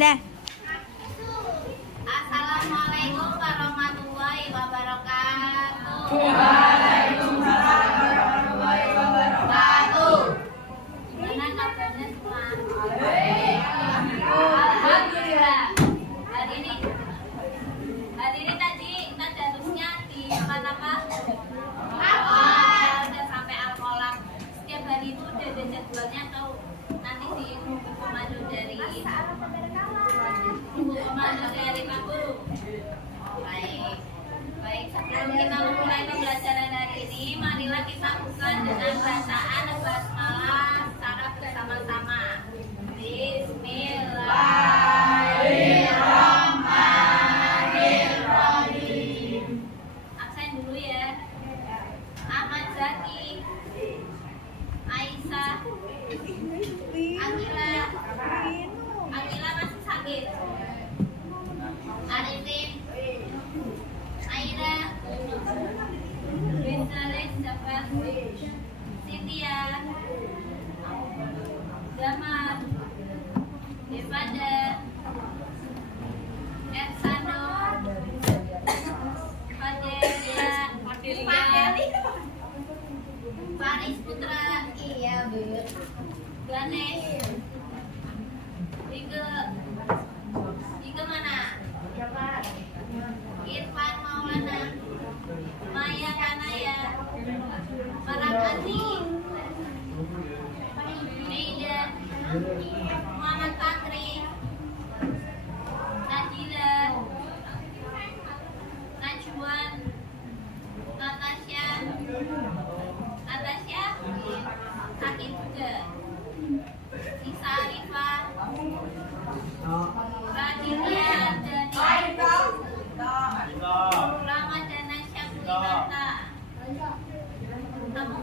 Dah. Assalamualaikum warahmatullahi wabarakatuh. Waalaikumsalam warahmatullahi wabarakatuh. Gimana kabarnya semua? Alhamdulillah. Hari ini tadi kita harusnya di tempat apa? Udah sampai Alkolam. Setiap hari itu udah ada jadwalnya atau nanti di komando dari Pak Guru. Baik. Sebelum kita memulai pembelajaran hari ini, marilah kita buka dengan bacaan basmalah secara bersama-sama. Bismillahirrahmanirrahim. Absen dulu ya. Ahmad Zaki, Aisyah, Akila masih sakit. Arifin, Aira, Rizales, Jafar, Cynthia, Zaman, Devada, Ersano, Fadelia, Faris Putra, iya Bu, Ganesh, Ike mana? Irfan Maulana, Maya Kanaya, Farahati, Meida, Muhammad Fakri, Nadila, Najwan, Natasha, sakit juga, Isa Arifah, Raditya Ramadana Syafrinata, kamu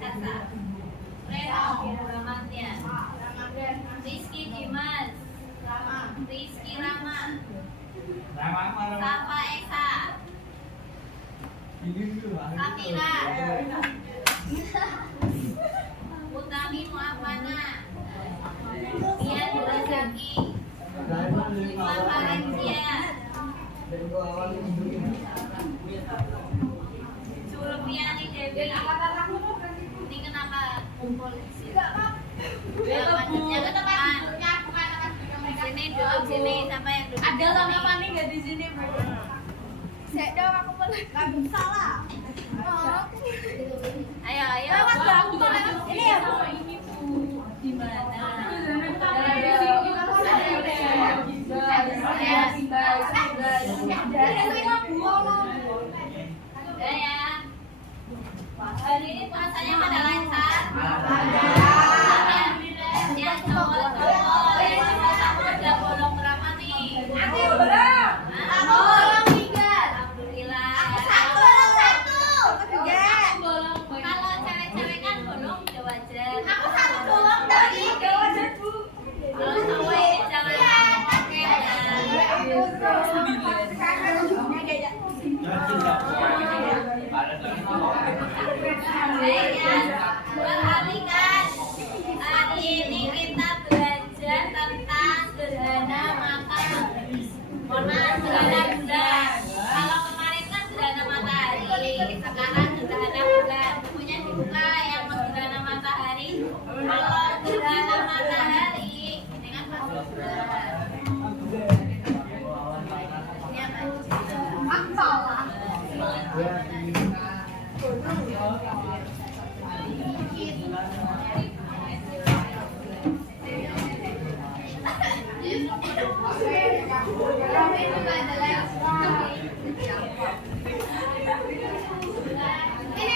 Tata, Reno Ramadhan, Rizky Dimas, Rizky Rama, Safa Esa, Kamila, Utami Muafana, Ian Razaki, Imam Valencia, Surupiani Dewi. Ini kenapa kumpul di sini? Lanjutnya ke depan. Sini duduk sini sama yang duduk. Ada sama Fani nggak di sini? Saya dong aku boleh. Gak bisa lah. Ayo. Ini ya Bu. Di mana? Udah ya. Hari ini puasanya pada lancar. Yang cowok-cowok, yang cowok-cowok udah bolong berapa nih? Aku bolong. Aku bolong 3. Alhamdulillah. Aku satu. Kalau cewek-cewek kan bolong udah wajar. Aku satu doang tadi. Kalau cowok ini jangan pakai perhatikan. Hari ini kita belajar tentang gerhana matahari. Mohon maaf, gerhana bulan. Kalau kemarin kan gerhana matahari, sekarang gerhana bulan. Bukunya dibuka yang gerhana matahari. Kalau gerhana matahari, ini kan masuk bulan. Ini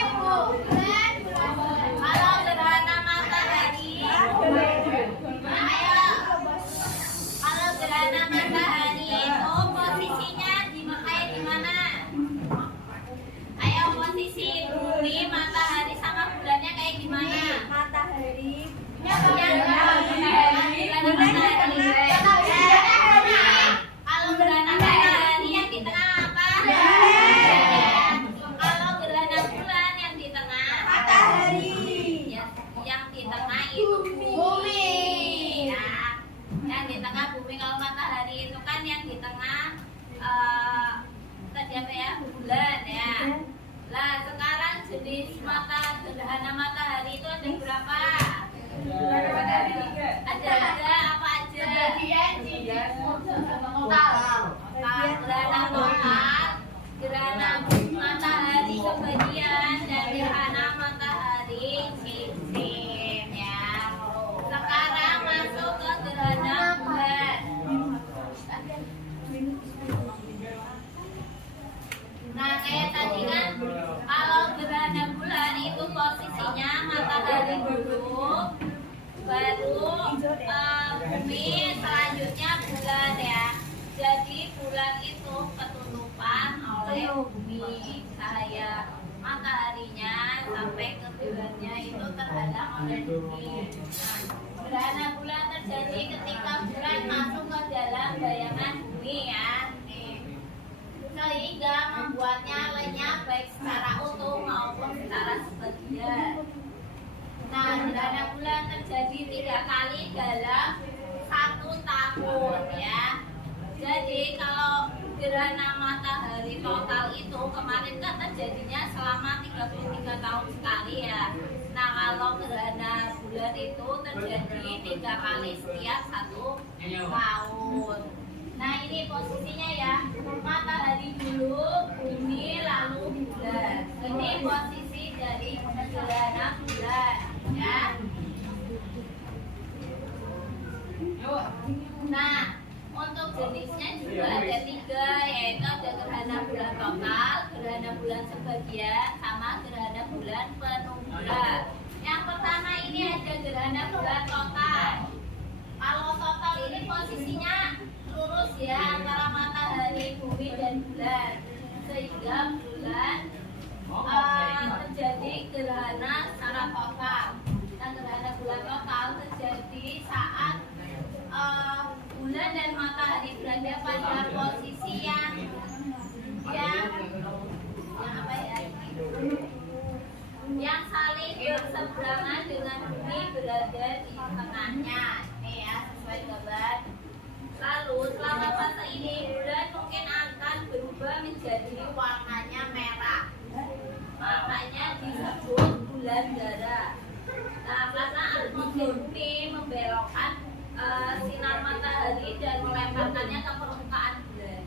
apa? Kalau gerhana matahari, kalau gerhana matahari itu posisinya kayak di mana? Ayo posisi bumi, matahari sama bulannya kayak gimana? Matahari. Kalau gerhana matahari yang di tengah apa? Kalau tengah bumi. Kalau matahari itu kan yang di tengah tadi apa ya, bulan ya. Lah sekarang jenis gerhana matahari itu ada berapa? Ada apa aja? Gerhana total, gerhana matahari sebagian, dan gerhana matahari cincin ya. Sekarang masuk ke gerhana bulan. Nah kayak tadi kan, kalau gerhana bulan itu posisinya matahari dulu, baru bumi, selanjutnya bulan ya. Jadi bulan itu ketutupan oleh bumi, cahaya mataharinya sampai ke bulannya itu terhalang oleh bumi. Nah, gerhana bulan terjadi ketika bulan masuk ke dalam bayangan bumi ya. Sehingga membuatnya lenyap baik secara utuh maupun secara sebagian. Nah, gerhana bulan terjadi 3 kali dalam 1 tahun ya. Jadi kalau gerhana matahari total itu kemarin kan terjadinya selama 33 tahun sekali ya. Nah kalau gerhana bulan itu terjadi 3 kali setiap 1 tahun. Nah ini posisinya ya, matahari dulu, bumi, lalu bulan. Ini posisi dari gerhana bulan ya. Nah untuk jenisnya juga ada 3, yaitu ada gerhana bulan total, gerhana bulan sebagian, sama gerhana bulan penumbra. Yang pertama ini ada gerhana bulan total. Kalau total ini posisinya lurus ya antara matahari, bumi, dan bulan, sehingga bulan terjadi gerhana secara total. Nah gerhana bulan total terjadi saat bulan dan matahari berada pada posisi yang apa ya, yang saling berseberangan dengan bumi berada di tengahnya. Ini ya sesuai gambar. Lalu selama fase ini bulan mungkin akan berubah menjadi warnanya merah. Makanya disebut bulan darah. Nah karena atmosfer bumi membelokkan sinar matahari dan melemparkannya ke permukaan bulan.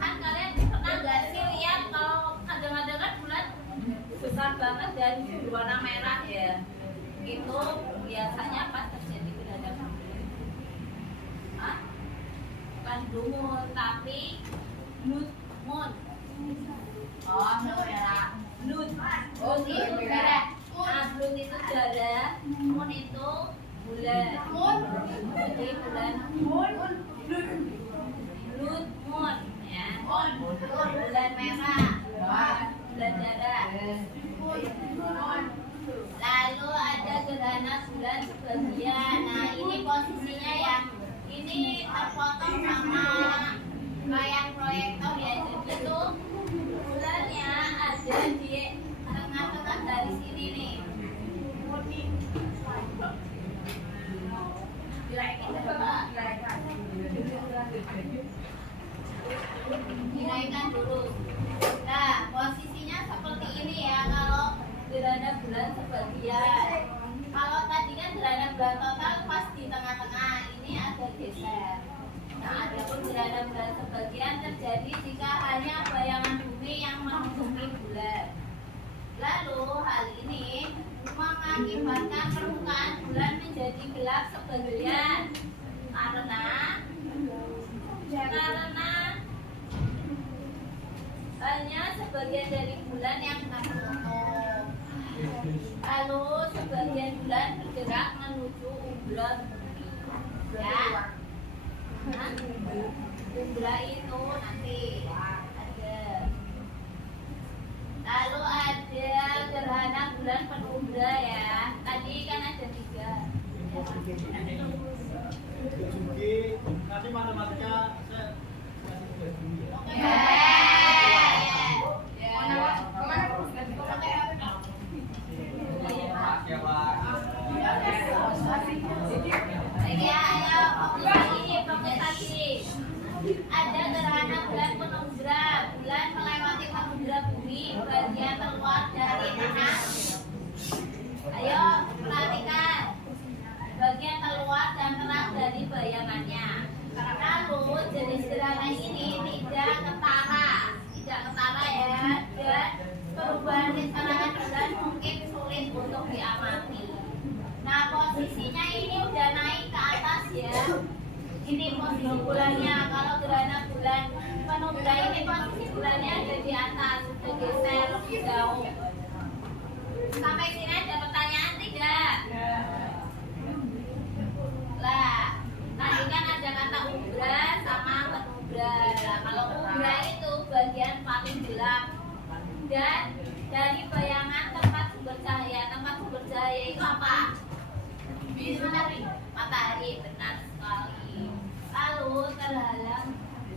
Kan kalian pernah nggak sih lihat kalau kadang-kadang kan bulan besar banget dan berwarna merah ya? Itu biasanya pas terjadi gerhana bulan. Bukan blue moon tapi blood moon. Oh merah. Blood. Oh itu darah. Nah blood itu darah, moon itu bulan. Jadi bulan blood moon ya. Bulan merah, bulan darah. Lalu ada gerhana bulan sebagian. Nah ini posisinya ya, ini terpotong sama layar proyektor ya. Jadi tuh bulannya ada di tengah-tengah garis ini nih. Dinaikkan dulu. Nah posisinya seperti ini ya kalau gerhana bulan sebagian. Kalau tadi kan gerhana bulan total pas di tengah-tengah, ini agak geser. Nah adapun gerhana bulan sebagian terjadi jika hanya bayangan bumi yang menutupi bulan. Lalu hal ini mengakibatkan permukaan bulan menjadi gelap sebagian karena hanya sebagian dari bulan yang tertutup. Lalu sebagian bulan bergerak menuju umbra bumi. Ya, nah, umbra itu nanti ada. Lalu ada gerhana bulan penumbra ya. Tadi kan ada 3. Nanti matematika saya Ya, ayo fokus Ada gerhana bulan penumbra. Bulan melewati samudra bumi, bagian terluar dari tanah. Ayo perhatikan. Bagian terluar dan terang dari bayangannya. Lalu jenis gerhana ini tidak ketara ya, dan perubahan keterangan bulan mungkin sulit untuk diamati. Nah, posisinya ini udah naik ke atas ya. Ini posisi bulannya. Kalau gerhana bulan penumbra ini posisi bulannya ada di atas, udah geser lebih jauh. Sampai sini ada pertanyaan tidak? Lah, tadi kan ada kata umbra sama penumbra. Nah, kalau umbra itu bagian paling gelap dan dari bayangan tempat sumber cahaya. Tempat sumber cahaya itu apa? Matahari, benar sekali. Lalu terhalang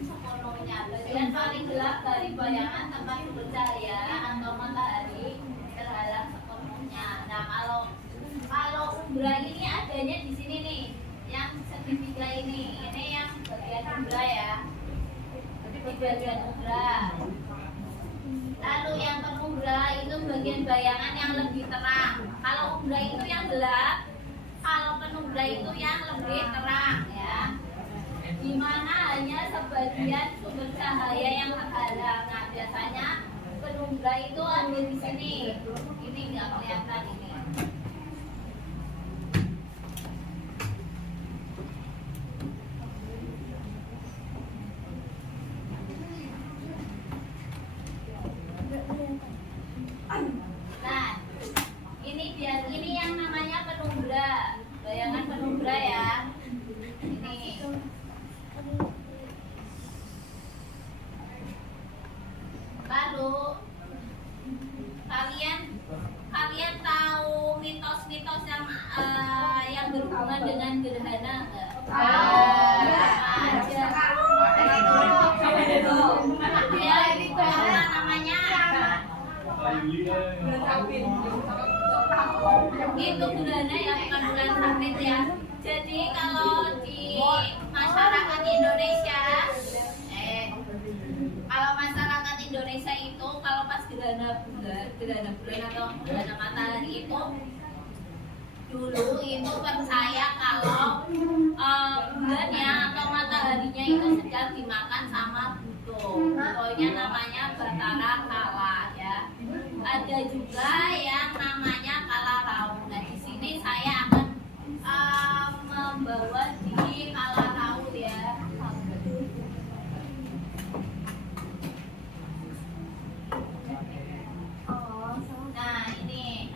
sepenuhnya. Bagian paling gelap dari bayangan tempat sumber cahaya atau matahari terhalang sepenuhnya. Nah, kalau umbra ini adanya di sini nih, yang segitiga ini yang bagian umbra ya. Di bagian umbra. Lalu yang penumbra itu bagian bayangan yang lebih terang. Kalau umbra itu yang gelap, kalau penumbra itu yang lebih terang ya. Dimana hanya sebagian sumber cahaya yang terhalang. Nah, biasanya penumbra itu ada di sini. Ini nggak kelihatan ini. Nah, ini yang namanya penumbra, bayangan penumbra ya. Ini. Lalu kalian tahu mitos-mitos yang berhubungan dengan gerhana nggak? Ya, itu apa namanya? Itu gerhana yang bukan bulan sabit ya. Jadi kalau di masyarakat Indonesia, kalau masyarakat Indonesia itu kalau pas gerhana bulan atau gerhana matahari itu dulu itu percaya kalau bulannya atau mataharinya itu sedang dimakan sama buto. Butonya namanya Batara Kala ya. Ada juga yang namanya Kala Rau. Nah, di sini saya akan membawa di Kala Rau ya. Nah, ini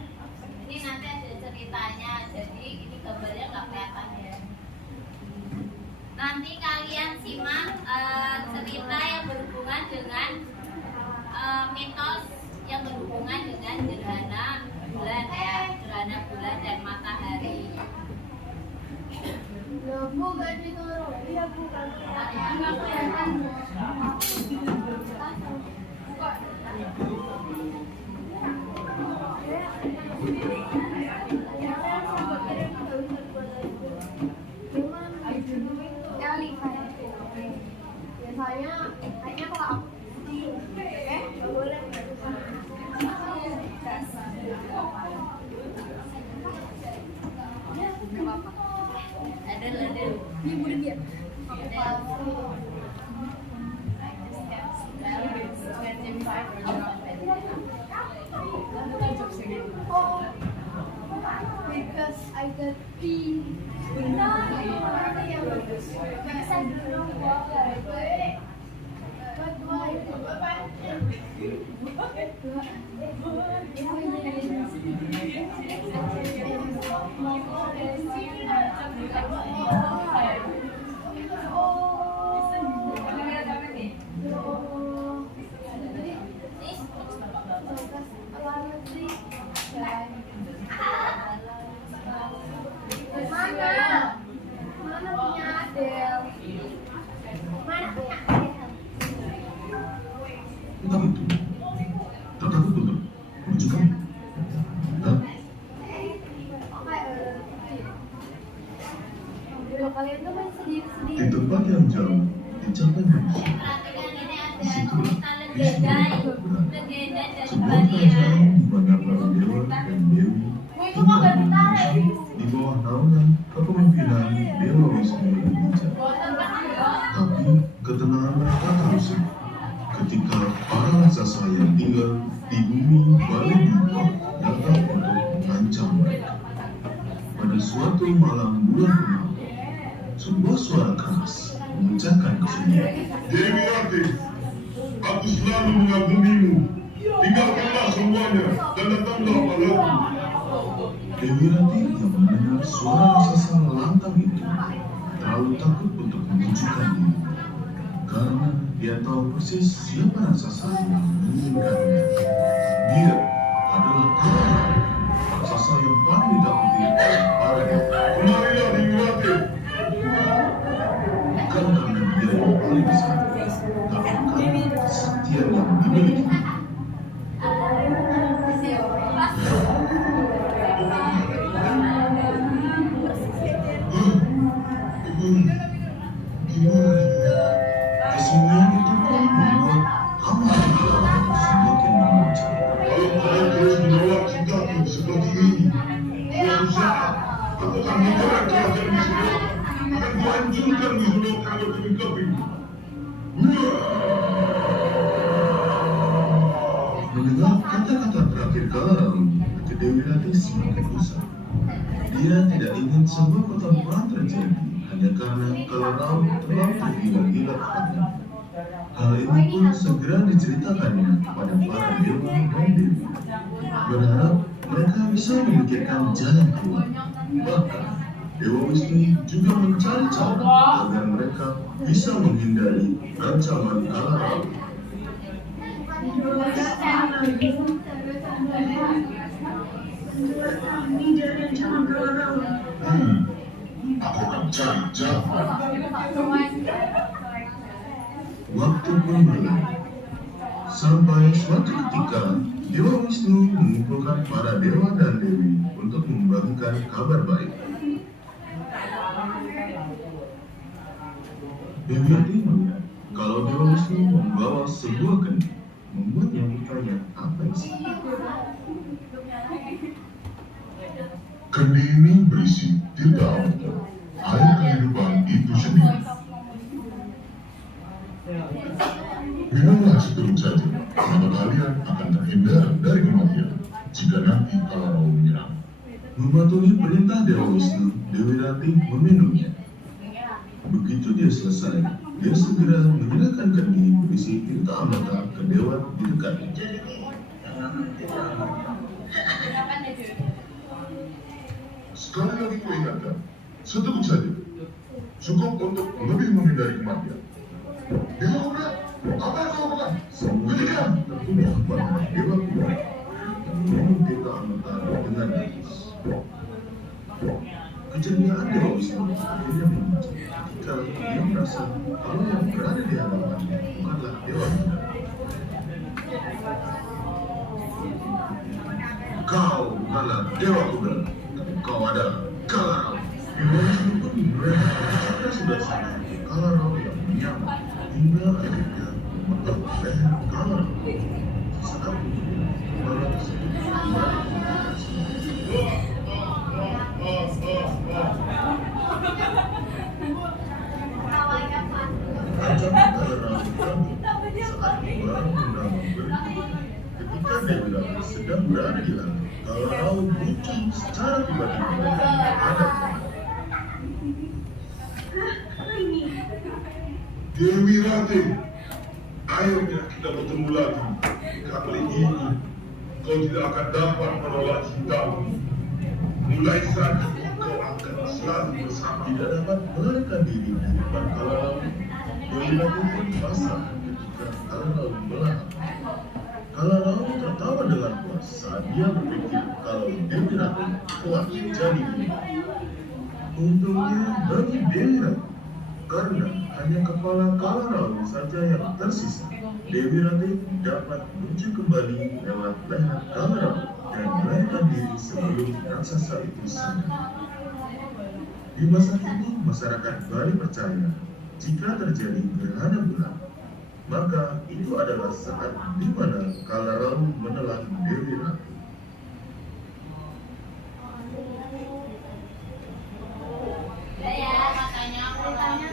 nanti ada ceritanya. Jadi ini gambarnya nggak kelihatan ya. Nanti kalian simak cerita yang berhubungan dengan mitos yang berhubungan dengan gerhana bulan ya, gerhana bulan dan matahari. Bukan itu, dia bukan. Nggak kelihatan. Biasanya kalau aku nggak boleh. Ada. Dia murid ya. Oh, because I got B. Because I don't know why. But why? Mana punya Adel? Mana punya Adel? Entah itu. Tak takut betul. Menunjukkan. Tak. Kalian tuh main sendiri-sendiri. Di tempat yang jauh, dicapai manusia. Perhatikan ini ada Disitulah cerita peristiwa legenda tak berarti. legenda dari Sebuah Bali ya. kerajaan di mana para dewa dan dewi tinggal berkuasa di bawah naungan kepemimpinan Dewa Wisnu dan Ija. Tapi ketenangan mereka terusik ketika para raksasa yang tinggal di bumi Bali Bintang datang untuk mengancam mereka. Pada suatu malam bulan purnama, sebuah suara keras memecahkan kesunyian. Dewi Rati, aku selalu mengagumimu. Tinggalkanlah semuanya dan datanglah padaku. Dewi Rati yang mendengar suara raksasa lantang itu terlalu takut untuk menunjukkan diri karena dia tahu persis siapa raksasa yang menginginkannya. Dia adalah Kala, raksasa yang paling ditakuti oleh para dewa. Kemarilah Dewi Rati. Bukan karena dia yang paling besar, tapi karena kesaktian yang dimiliki. Kesunyian itu pun membuat amarah Kala semakin mengancam. Kalau kalian terus menolak cintaku seperti ini, suatu saat aku akan menyerang kerajaan di sini. Akan kuhancurkan di sini kalau keping-keping. Mendengar kata-kata terakhir Kala Rawi, hati Dewi Rati semakin gusar. Dia tidak ingin sebuah pertempuran terjadi hanya karena Kala Rawi telah tergila-gila kepadanya. Hal ini pun segera diceritakannya kepada para dewa dan dewi, berharap mereka bisa memikirkan jalan keluar. Bahkan Dewa Wisnu juga mencari cara agar mereka bisa menghindari ancaman Kala Rawi. Aku akan cari jalan. Waktu pun berlalu. Sampai suatu ketika Dewa Wisnu mengumpulkan para dewa dan dewi untuk membagikan kabar baik. Dewi Rati melihat kalau Dewa Wisnu membawa sebuah kendi, membuatnya bertanya apa isinya. Kendi ini berisi tirta amrita, air kehidupan itu sendiri. Minumlah seteluk saja, maka kalian akan terhindar dari kematian jika nanti Kala Rawi menyerang. Mematuhi perintah Dewa Wisnu, Dewi Rati meminumnya. Begitu dia selesai, dia segera menyerahkan kendi berisi tirta amrita ke dewa di dekatnya. Sekali lagi kuingatkan, seteluk saja, cukup untuk lebih menghindari kematian. Dewa Kuda, apa yang kau lakukan? Semua tertuduh kepada Dewa Kuda dan meminum tirta amrita dengan nangis. Keceriaan Dewa Wisnu akhirnya muncul ketika dia merasa kalau yang berada di hadapannya bukanlah Dewa Kuda. Kau bukanlah Dewa Kuda, tapi kau adalah Kala Rawi. Dewa Wisnu pun merasa sudah sana Kala Rawi yang menyamar hingga akhirnya memotong leher Kala Rawi. Saat itu, kepala tersebut kembali menjadi ancaman Kala Rawi kabur saat dua mendalam berikut. Ketika Dewi Rati sedang berada di langit, Kala Rawi muncul secara tiba-tiba di hadapannya. Dewi Rati, akhirnya kita bertemu lagi. Kali ini kau tidak akan dapat menolak cintamu. Mulai saat ini kau akan selalu bersama. Tidak dapat melarikan diri di depan Kala Rawi. Dewi Rati pun pasrah ketika Kala Rawi melahap. Kala Rawi tertawa dengan puas saat dia berpikir kalau Dewi Rati telah jadi milik. Untungnya bagi Dewi Rati, karena hanya kepala Kala Rawi saja yang tersisa, Dewi Rati dapat menuju kembali lewat leher Kala Rawi dan melarikan diri sebelum raksasa itu sadar. Di masa kini, masyarakat Bali percaya Jika terjadi gerhana bulan, maka itu adalah saat di mana Kalaraw menelan Dewi Ratih. Ya, makanya aku tanya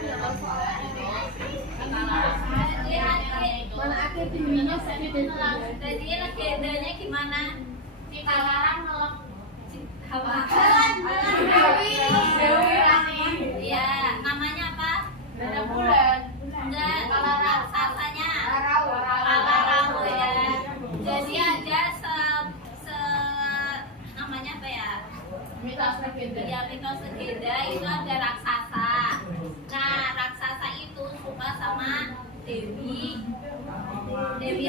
Mana akhir tingginya jadi legendanya gimana? Kalaran ngelok Hawa. Dewi Ratih. Iya, namanya apa? Gerhana bulan. Enggak, kalau raksasanya Kalaraw. Kalaraw ya. Jadi ada namanya apa ya? Mitos legenda. Ya, mitos legenda itu ada raksasa. Nah, raksasa itu suka sama Dewi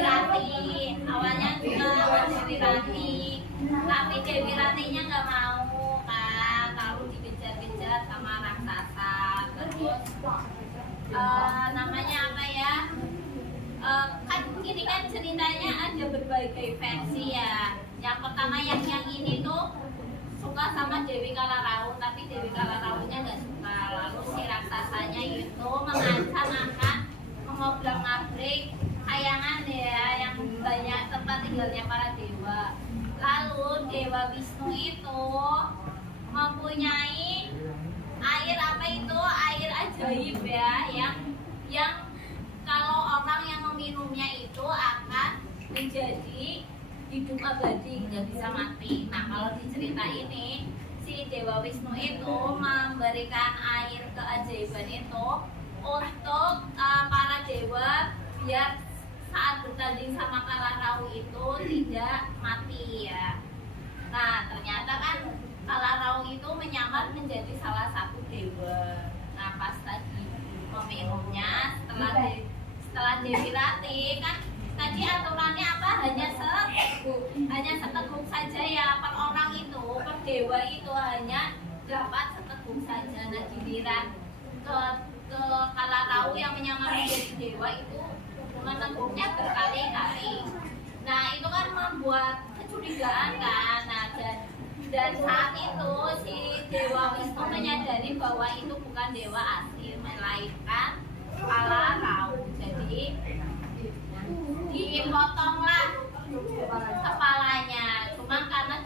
Ratih. Awalnya juga sama Dewi Ratih, tapi Dewi Ratihnya nggak mau kan, lalu dikejar-kejar sama raksasa. Terus namanya apa ya? Kan ini kan ceritanya ada berbagai versi ya. Yang pertama yang ini tuh suka sama Dewi Kalaraw, tapi Dewi Kalarawnya nggak suka. Lalu si raksasanya itu mengancam akan mengobrak-abrik kayangan ya, yang banyak tempat tinggalnya para dewa. Lalu Dewa Wisnu itu mempunyai air apa itu, air ajaib ya, yang kalau orang yang meminumnya itu akan menjadi hidup abadi, nggak bisa mati. Nah, kalau di cerita ini si Dewa Wisnu itu memberikan air keajaiban itu untuk para dewa biar saat bertanding sama Kalaraw itu tidak mati ya. Nah, ternyata kan Kalaraw itu menyamar menjadi salah satu dewa. Nah, pas tadi meminumnya setelah Dewi Ratih kan tadi aturannya apa, hanya seteguk saja ya, per orang itu, per dewa itu hanya dapat seteguk saja. Nah, giliran ke Kalaraw yang menyamar menjadi dewa itu meneguknya berkali-kali. Nah, itu kan membuat kecurigaan kan. Nah, dan saat itu si Dewa Wisnu menyadari bahwa itu bukan dewa asli, melainkan Kalaraw. Jadi dipotonglah kepalanya. Cuma karena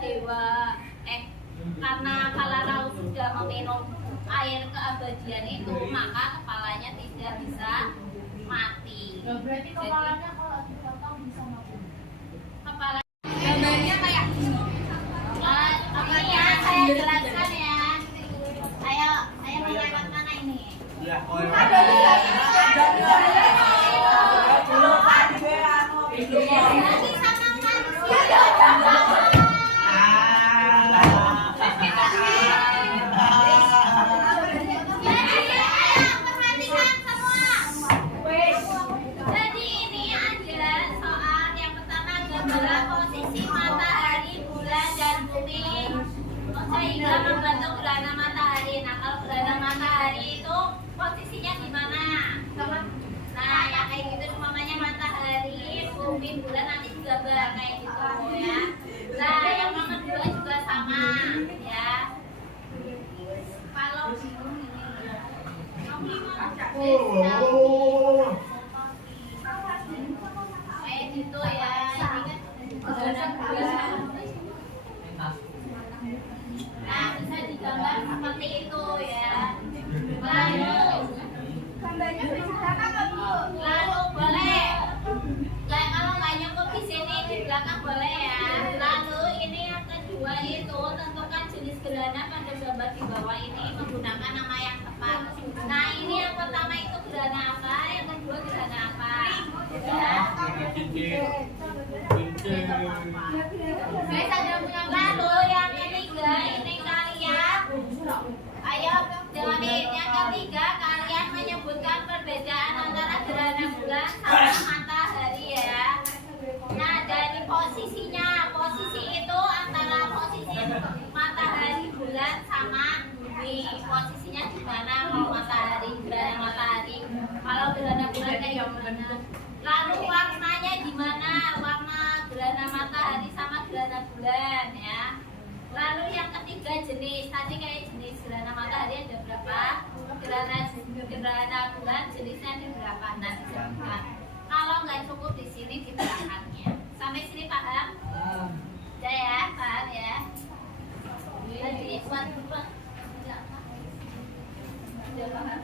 karena Kalaraw sudah meminum air keabadian itu, maka kepalanya tidak bisa mati. Berarti kepalanya kalau dipotong bisa mati. Kepala Gambarnya kayak ya, saya jelaskan ya. Ayo lewat mana ini? Ya, Lagi sama manusia. Perhatikan semua. Jadi ini ada soal yang pertama, gambaran posisi matahari, bulan, dan bumi sehingga membentuk gerhana matahari. Nah, kalau gerhana matahari itu posisinya di mana? Nah, yang kayak gitu namanya matahari, bumi, bulan nanti digambar kayak gitu ya. Nah, yang nomor 2 juga sama ya. Kalau kayak gitu ya. Ini kan gerhana bulan. Nah, bisa digambar seperti itu ya. Gambarnya bersederhana nggak Bu? Lalu boleh. Kalau nggak nyukup di sini, di belakang boleh ya. Lalu ini yang kedua itu tentukan jenis gerhana pada gambar di bawah ini menggunakan nama yang tepat. Nah, ini yang pertama itu gerhana apa? Yang kedua gerhana apa? Ya. Lalu yang ketiga ini kalian, ayo jawabin. Yang ketiga kalian menyebutkan perbedaan antara gerhana bulan sama matahari ya. Nah, dari posisinya, posisi itu antara posisi matahari, bulan sama bumi. Posisinya di mana kalau matahari, gerhana matahari? Kalau gerhana bulan kayak gimana? Lalu warnanya gimana? Warna gerhana matahari sama gerhana bulan ya. Lalu yang ketiga jenis, tadi kayak jenis gerhana matahari ada berapa? Gerhana bulan jenisnya ada berapa? Nah, disebutkan. Kalau nggak cukup di sini di belakangnya. Sampai sini paham? Udah ya, paham ya? Tadi buat udah paham?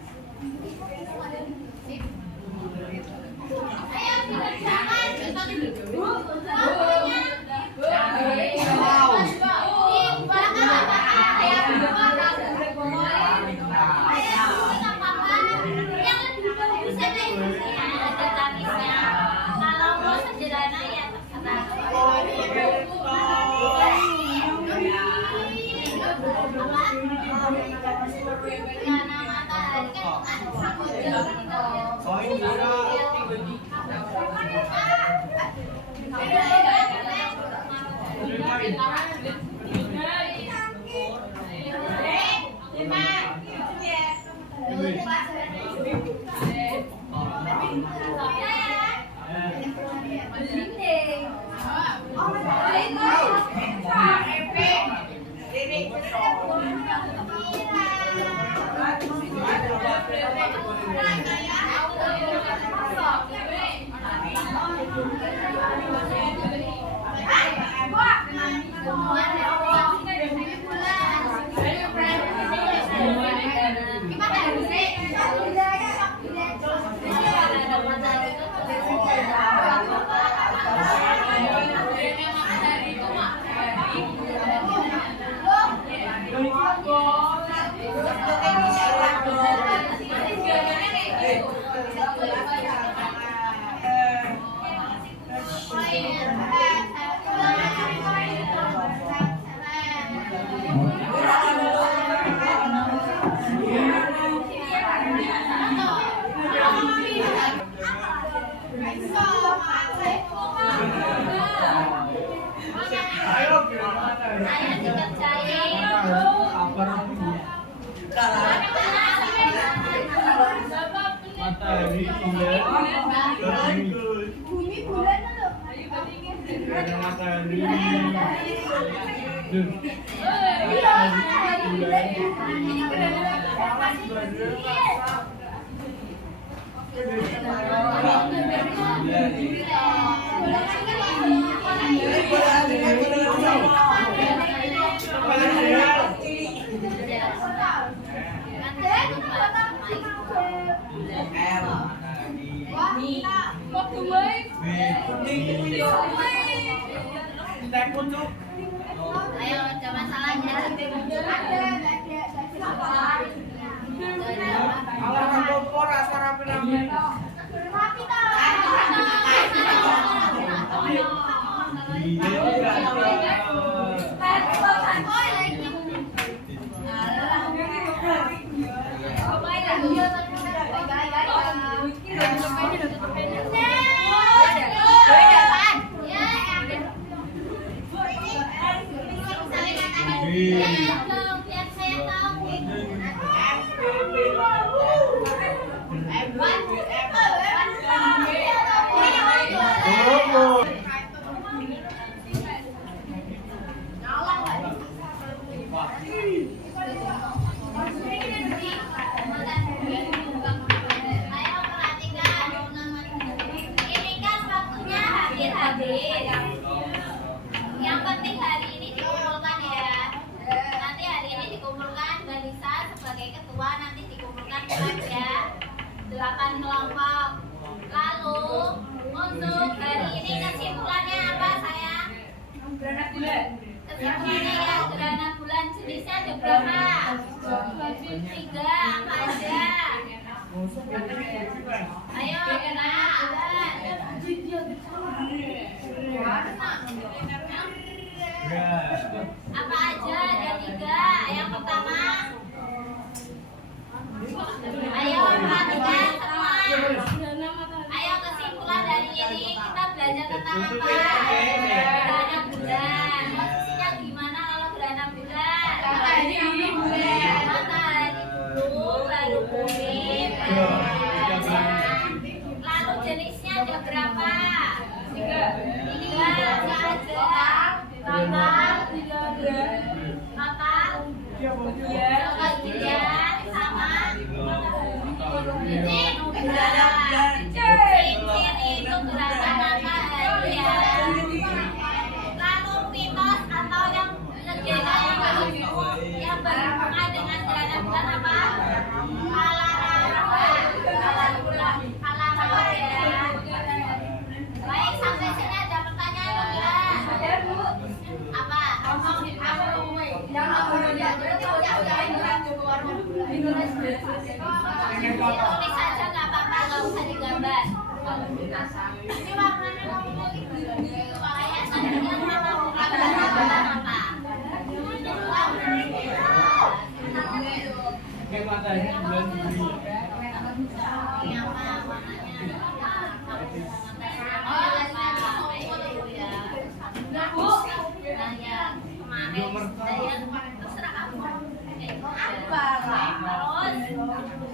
Ayo dikerjakan, cepat waktunya. Matahari bulan Bumi bulan loh. gerhana matahari Ayo, ada masalahnya. Biar saya tahu. Ayo perhatikan. Ini kan waktunya hadir-hadir. Yang penting hari ini dikumpulkan ya. Nanti hari ini dikumpulkan Mbak Lisa sebagai ketua, nanti dikumpulkan ya 8 kelompok. Lalu untuk hari ini kesimpulannya apa sayang? Kesimpulannya ya gerhana bulan jenisnya ada berapa? 3, apa aja? Ayo gerhana bulan. Apa aja? Ada 3. Yang pertama, ayo perhatikan semua. Ayo kesimpulan dari ini kita belajar tentang apa? Gerhana bulan. Maksudnya gimana kalau gerhana bulan? Matahari dulu, baru bumi, baru bulan. Lalu jenisnya ada berapa? 3. Apa aja? 3. Ini warnanya kamu pilih. Kayak tadinya mama bukan apa? Kayak matanya bulan Juli.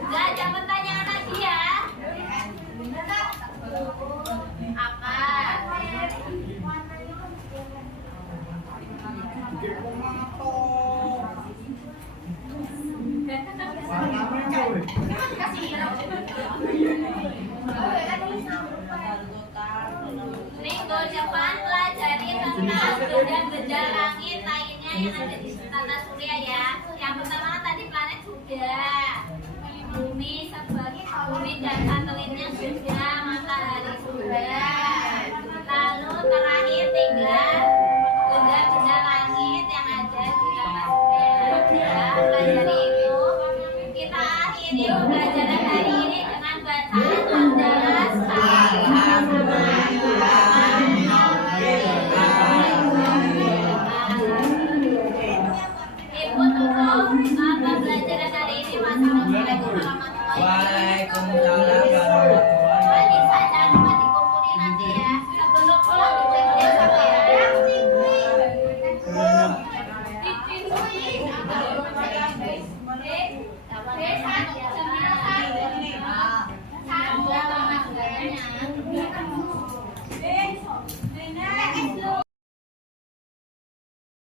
Udah, jangan pertanyaan lagi ya. Apa? Minggu depan pelajari tentang benda-benda langit lainnya yang ada di tata surya ya. Yang pertama tadi planet sudah, bumi dan satelitnya sudah, matahari sudah. Lalu terakhir